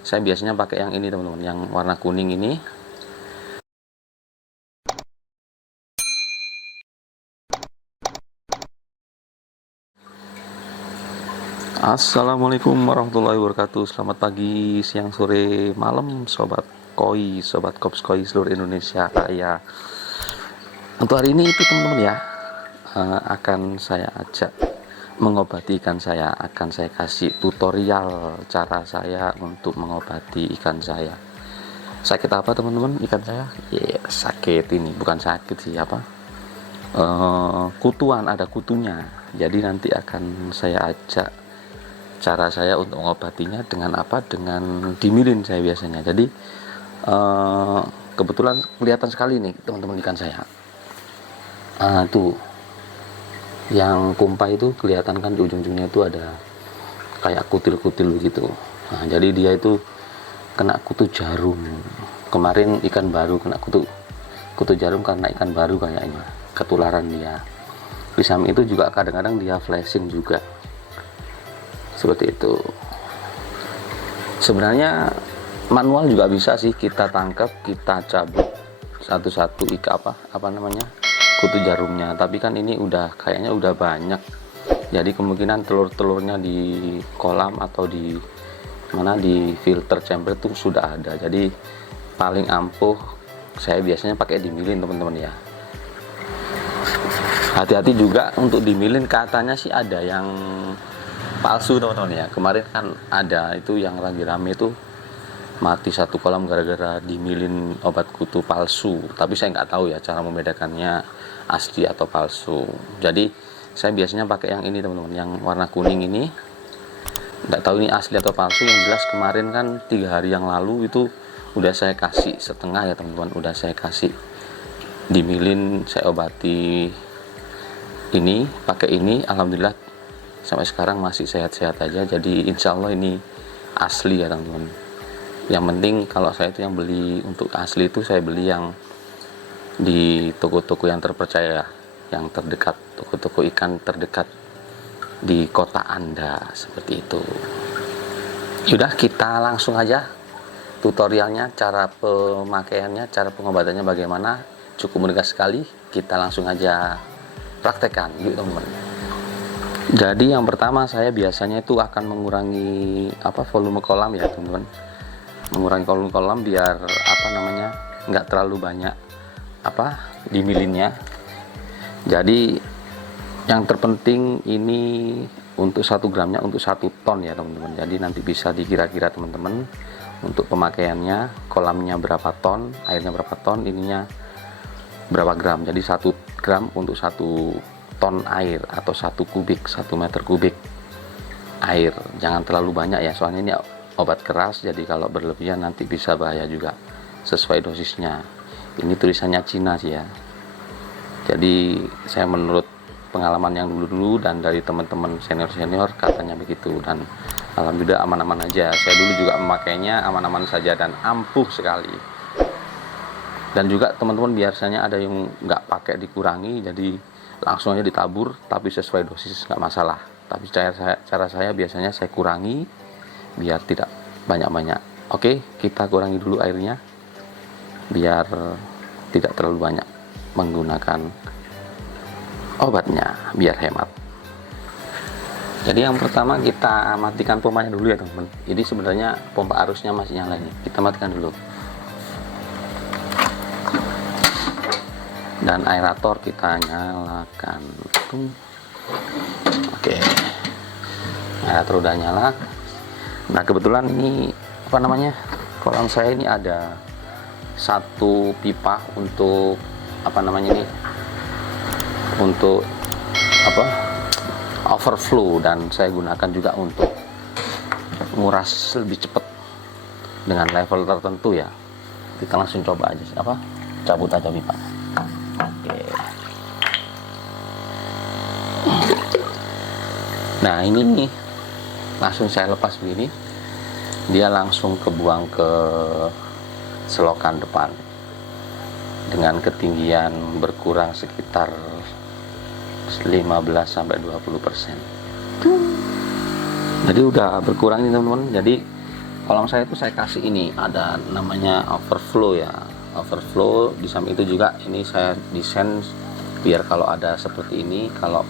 Saya biasanya pakai yang ini teman-teman, yang warna kuning ini. Assalamualaikum warahmatullahi wabarakatuh. Selamat pagi, siang, sore, malam, sobat koi, sobat kops koi seluruh Indonesia Raya. Untuk hari ini itu teman-teman ya, akan saya ajak mengobati ikan saya. Akan saya kasih tutorial cara saya untuk mengobati ikan saya. Sakit apa teman-teman ikan saya? Sakit ini, bukan sakit sih, apa? Kutuan, ada kutunya. Jadi nanti akan saya ajak cara saya untuk mengobatinya dengan apa? Dengan dimilin saya biasanya. Jadi kebetulan kelihatan sekali nih teman-teman ikan saya. Tuh, yang kumpai itu kelihatan kan di ujung-ujungnya itu ada kayak kutil-kutil begitu. Nah, jadi dia itu kena kutu jarum. Kemarin ikan baru kena kutu jarum karena ikan baru kayaknya ketularan dia. Di samping itu juga kadang-kadang dia flashing juga. Seperti itu. Sebenarnya manual juga bisa sih, kita tangkap, kita cabut satu-satu apa namanya? Kutu jarumnya. Tapi kan ini udah kayaknya udah banyak. Jadi kemungkinan telur-telurnya di kolam atau di mana di filter chamber itu sudah ada. Jadi paling ampuh saya biasanya pakai dimilin teman-teman ya. Hati-hati juga untuk dimilin, katanya sih ada yang palsu teman-teman ya. Kemarin kan ada itu yang lagi rame itu mati satu kolam gara-gara dimilin obat kutu palsu. Tapi saya nggak tahu ya cara membedakannya asli atau palsu. Jadi saya biasanya pakai yang ini teman-teman, yang warna kuning ini. Nggak tahu ini asli atau palsu. Yang jelas kemarin kan 3 hari yang lalu itu udah saya kasih setengah ya teman-teman. Udah saya kasih dimilin, saya obati ini pakai ini. Alhamdulillah sampai sekarang masih sehat-sehat aja. Jadi insya Allah ini asli ya teman-teman. Yang penting kalau saya itu yang beli untuk asli itu saya beli yang di toko-toko yang terpercaya, yang terdekat, toko-toko ikan terdekat di kota Anda, seperti itu. Sudah, kita langsung aja tutorialnya, cara pemakaiannya, cara pengobatannya bagaimana. Cukup mudah sekali, kita langsung aja praktekkan yuk teman-teman. Jadi yang pertama saya biasanya itu akan mengurangi volume kolam ya teman-teman. Mengurangi volume kolam biar nggak terlalu banyak dimilinnya. Jadi yang terpenting ini untuk 1 gramnya untuk 1 ton ya teman-teman. Jadi nanti bisa dikira-kira teman-teman untuk pemakaiannya, kolamnya berapa ton, airnya berapa ton, ininya berapa gram. Jadi 1 gram untuk 1 ton air atau 1 kubik, 1 meter kubik air. Jangan terlalu banyak ya, soalnya ini obat keras, jadi kalau berlebihan nanti bisa bahaya juga. Sesuai dosisnya. Ini tulisannya Cina sih ya. Jadi saya menurut pengalaman yang dulu-dulu dan dari teman-teman senior-senior katanya begitu, dan alhamdulillah aman-aman aja. Saya dulu juga memakainya aman-aman saja dan ampuh sekali. Dan juga teman-teman biasanya ada yang nggak pakai dikurangi, jadi langsung aja ditabur, tapi sesuai dosis nggak masalah. Tapi cara saya biasanya saya kurangi biar tidak banyak-banyak. Oke, kita kurangi dulu airnya biar tidak terlalu banyak menggunakan obatnya, biar hemat. Jadi yang pertama kita matikan pompanya dulu ya teman-teman. Jadi sebenarnya pompa arusnya masih nyala ini. Kita matikan dulu. Dan aerator kita nyalakan. Oke. Aerator udah nyala. Nah, kebetulan ini kolam saya ini ada 1 pipa untuk untuk overflow, dan saya gunakan juga untuk nguras lebih cepat dengan level tertentu ya. Kita langsung coba aja cabut aja pipa. Oke. Nah, ini nih langsung saya lepas begini, dia langsung kebuang ke selokan depan dengan ketinggian berkurang sekitar 15-20%. Jadi udah berkurang nih teman-teman. Jadi kolam saya itu saya kasih ini ada namanya overflow ya, overflow. Di samping itu juga ini saya desain biar kalau ada seperti ini, kalau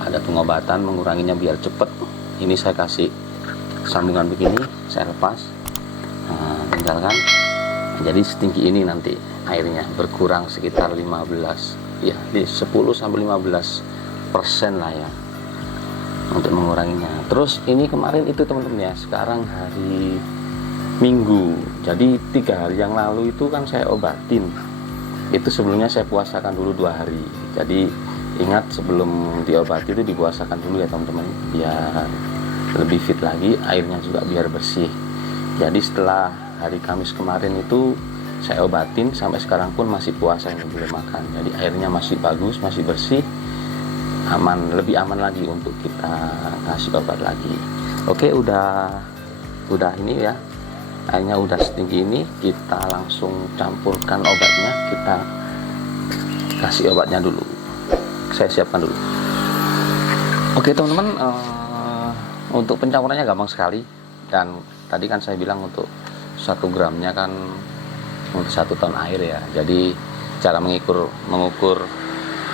ada pengobatan menguranginya biar cepet, ini saya kasih sambungan begini, saya lepas, tinggalkan. Jadi setinggi ini nanti airnya berkurang sekitar 15 ya, di 10-15% lah ya untuk menguranginya. Terus ini kemarin itu teman-teman ya, sekarang hari Minggu, jadi 3 hari yang lalu itu kan saya obatin. Itu sebelumnya saya puasakan dulu 2 hari. Jadi ingat sebelum diobati itu dipuasakan dulu ya teman-teman, biar lebih fit lagi, airnya juga biar bersih. Jadi setelah hari Kamis kemarin itu saya obatin, sampai sekarang pun masih puasa, ini belum makan. Jadi airnya masih bagus, masih bersih, aman, lebih aman lagi untuk kita kasih obat lagi. Oke, udah ini ya, airnya udah setinggi ini, kita langsung campurkan obatnya, kita kasih obatnya dulu. Saya siapkan dulu. Oke teman-teman, untuk pencampurannya gampang sekali, dan tadi kan saya bilang untuk 1 gramnya kan untuk 1 ton air ya. Jadi cara mengukur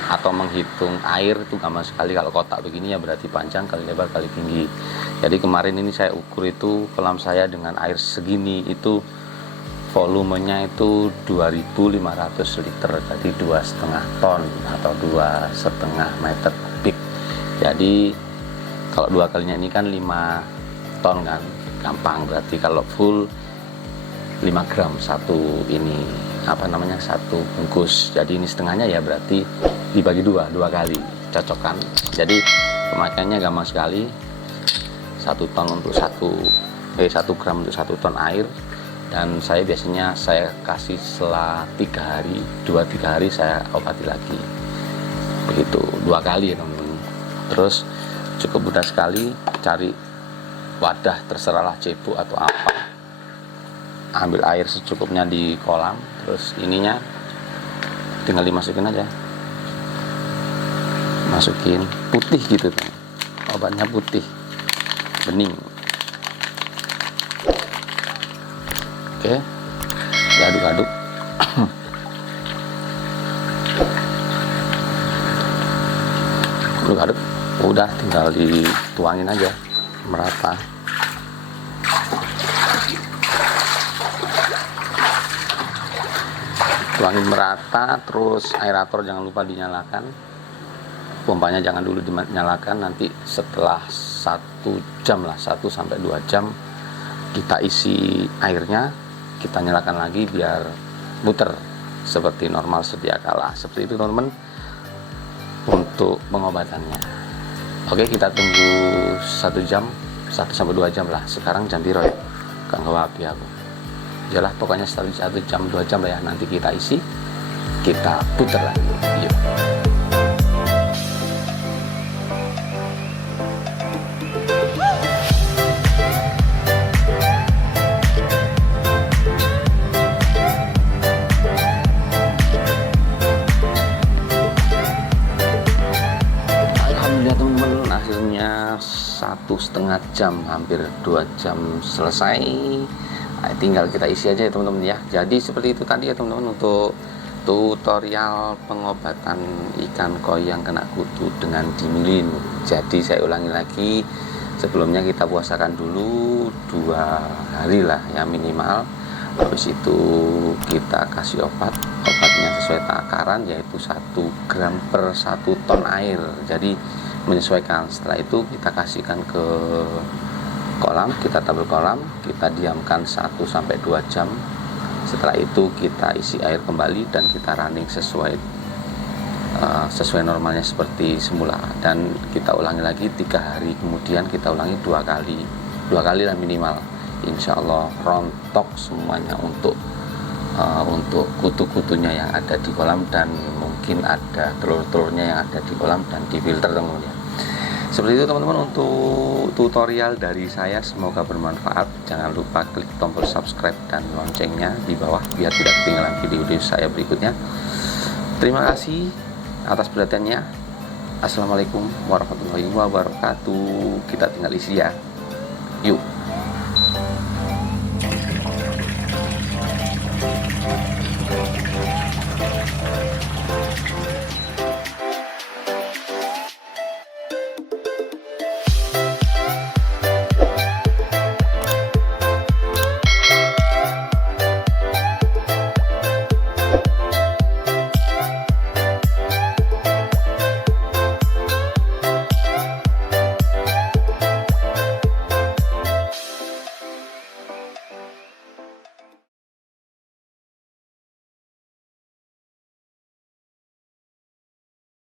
atau menghitung air itu gampang sekali. Kalau kotak begini ya berarti panjang kali lebar kali tinggi. Jadi kemarin ini saya ukur itu kolam saya dengan air segini itu volumenya itu 2.500 liter, jadi 2,5 ton atau 2,5 meter kubik. Jadi kalau 2 kalinya ini kan 5 ton kan, gampang. Berarti kalau full 5 gram satu ini, satu bungkus. Jadi ini setengahnya ya, berarti dibagi 2 kali, cocokkan. Jadi pemakaiannya gampang sekali. 1 ton untuk 1 gram untuk 1 ton air. Dan saya biasanya saya kasih setelah 3 hari, 2-3 hari saya obati lagi. Begitu 2 kali ya teman-teman. Terus cukup mudah sekali, cari wadah terserahlah, cebok atau apa. Ambil air secukupnya di kolam, terus ininya tinggal dimasukin aja. Masukin putih gitu kan. Obatnya putih, bening. Oke, diaduk-aduk. Aduk-aduk, udah tinggal dituangin aja merata. Tuangin merata, terus aerator jangan lupa dinyalakan. Pompanya jangan dulu dinyalakan, nanti setelah 1 jam lah, 1-2 jam kita isi airnya, kita nyalakan lagi biar muter seperti normal sedia kala. Seperti itu teman-teman untuk pengobatannya. Oke, kita tunggu 1 jam, 1-2 jam lah. Sekarang jam biru ya, kanggo api aku. Yalah, pokoknya setelah 1 jam 2 jam lah ya, nanti kita isi, kita putar lagi. Yuk. Teman-teman, hasilnya 1,5 jam, hampir 2 jam selesai. Nah, tinggal kita isi aja ya teman-teman ya. Jadi seperti itu tadi ya teman-teman untuk tutorial pengobatan ikan koi yang kena kutu dengan dimilin. Jadi saya ulangi lagi, sebelumnya kita puasakan dulu 2 hari lah ya minimal. Habis itu kita kasih obatnya sesuai takaran, yaitu 1 gram per 1 ton air. Jadi menyesuaikan. Setelah itu kita kasihkan ke kolam, kita tabur kolam, kita diamkan 1-2 jam. Setelah itu kita isi air kembali dan kita running sesuai normalnya seperti semula. Dan kita ulangi lagi 3 hari kemudian, kita ulangi 2 kali lah minimal. Insya Allah rontok semuanya untuk kutu-kutunya yang ada di kolam, dan mungkin ada telur-telurnya yang ada di kolam dan di filter teman-teman ya. Seperti itu teman-teman untuk tutorial dari saya, semoga bermanfaat. Jangan lupa klik tombol subscribe dan loncengnya di bawah biar tidak ketinggalan video-video saya berikutnya. Terima kasih atas perhatiannya. Assalamualaikum warahmatullahi wabarakatuh. Kita tinggal isi ya. Yuk.